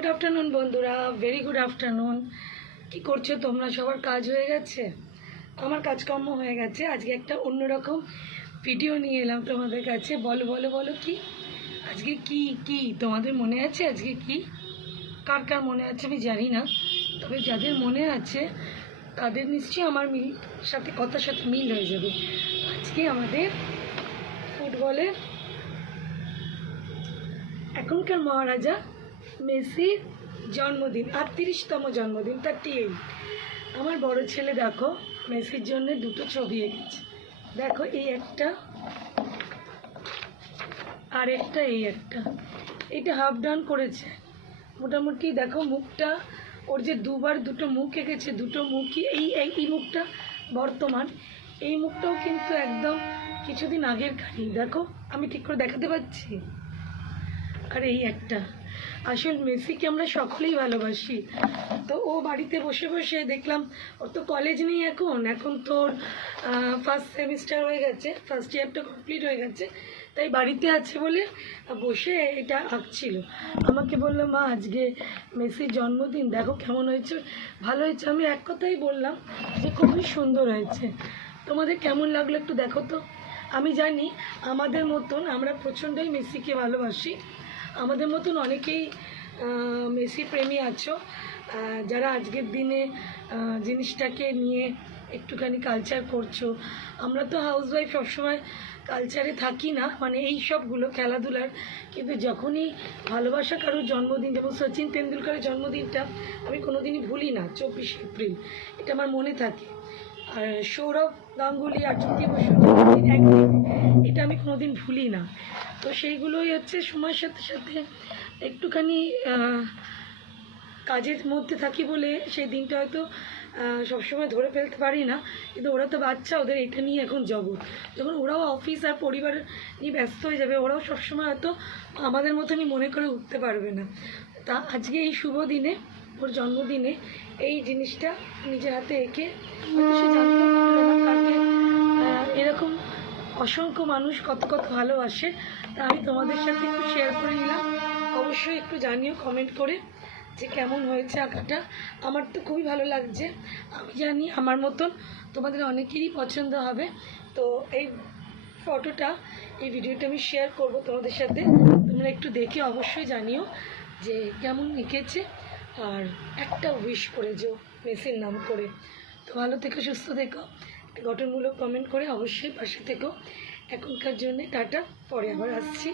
Good afternoon বন্ধুরা, very good afternoon. কি করছো তোমরা? সবার কাজ হয়ে গেছে? আমার কাজকর্ম হয়ে গেছে। আজকে একটা অন্যরকম ভিডিও নিয়ে এলাম তোমাদের কাছে। বলো বলো বলো, কি আজকে কি কি তোমাদের মনে আছে? আজকে কি কার কার মনে আছে আমি জানি না, তবে যাদের মনে আছে তাদের নিশ্চয়ই আমার কথার সাথে মিল হয়ে যাবে। আজকে আমাদের ফুটবলের এখনকার মহারাজা মেসির জন্মদিন, 38তম জন্মদিন, 38। আমার বড় ছেলে দেখো মেসির জন্য দুটো ছবি এঁকেছে। দেখো, এই একটা আর একটা, এই একটা। এটা হাফ ডান করেছে মোটামুটি। দেখো মুখটা, ওর যে দুবার দুটো মুখ এঁকেছে, দুটো মুখই এই মুখটা বর্তমান, এই মুখটাও কিন্তু একদম কিছুদিন আগের কাহিনী। দেখো আমি ঠিক করে দেখাতে পারছি। আর এই একটা, আসল মেসিকে আমরা সকলেই ভালোবাসি। তো ও বাড়িতে বসে বসে দেখলাম, ওর তো কলেজ নেই এখন তোর ফার্স্ট সেমিস্টার হয়ে গেছে, ফার্স্ট ইয়ারটা কমপ্লিট হয়ে গেছে, তাই বাড়িতে আছে বলে বসে এটা আঁকছিল। আমাকে বললো, মা আজকে মেসির জন্মদিন, দেখো কেমন হয়েছে, ভালো হয়েছে। আমি এক কথাই বললাম যে খুবই সুন্দর হয়েছে। তোমাদের কেমন লাগলো একটু দেখো তো। আমি জানি আমাদের মতন আমরা প্রচণ্ডই মেসিকে ভালোবাসি, আমাদের মতন অনেকেই মেসি প্রেমী আছো, যারা আজকের দিনে জিনিসটাকে নিয়ে একটুখানি কালচার করছো। আমরা তো হাউসওয়াইফ, সবসময় কালচারে থাকি না, মানে এই সবগুলো খেলাধুলার, কিন্তু যখনই ভালোবাসা কারোর জন্মদিন, যেমন সচিন তেন্ডুলকারের জন্মদিনটা আমি কোনোদিনই ভুলি না, 24 এপ্রিল, এটা আমার মনে থাকে। আর সৌরভ গাঙ্গুলি আর জ্যোতি বসুর জন্মদিন একদিন, এটা আমি কোনোদিন ভুলি না। তো সেইগুলোই হচ্ছে, সময়ের সাথে সাথে একটুখানি কাজের মধ্যে থাকি বলে সেই দিনটা হয়তো সবসময় ধরে ফেলতে পারি না। কিন্তু ওরা তো বাচ্চা, ওদের এটা নিয়ে এখন জগৎ। যখন ওরাও অফিস আর পরিবার নিয়ে ব্যস্ত হয়ে যাবে, ওরাও সবসময় হয়তো আমাদের মতনই মনে করে উঠতে পারবে না। তা আজকে এই শুভ দিনে, ওর জন্মদিনে এই জিনিসটা নিজের হাতে এঁকে, হয়তো সে জানতে পারবে না তাকে এরকম অসংখ্য মানুষ কত কত ভালোবাসে। তা আমি তোমাদের সাথে একটু শেয়ার করে নিলাম। অবশ্যই একটু জানিও কমেন্ট করে যে কেমন হয়েছে আঁকাটা। আমার তো খুবই ভালো লাগছে, আমি জানি আমার মতন তোমাদের অনেকেরই পছন্দ হবে। তো এই ফটোটা, এই ভিডিওটা আমি শেয়ার করব তোমাদের সাথে, তোমরা একটু দেখে অবশ্যই জানিও যে কেমন এঁকেছে। আর একটা উইশ করে যেও মেসির নাম করে। তো ভালো থেকো, সুস্থ থেকো, গঠনমূলক কমেন্ট করে অবশ্যই পাশে থেকো। এখনকার জন্যে টাটা, পরে আবার আসছি।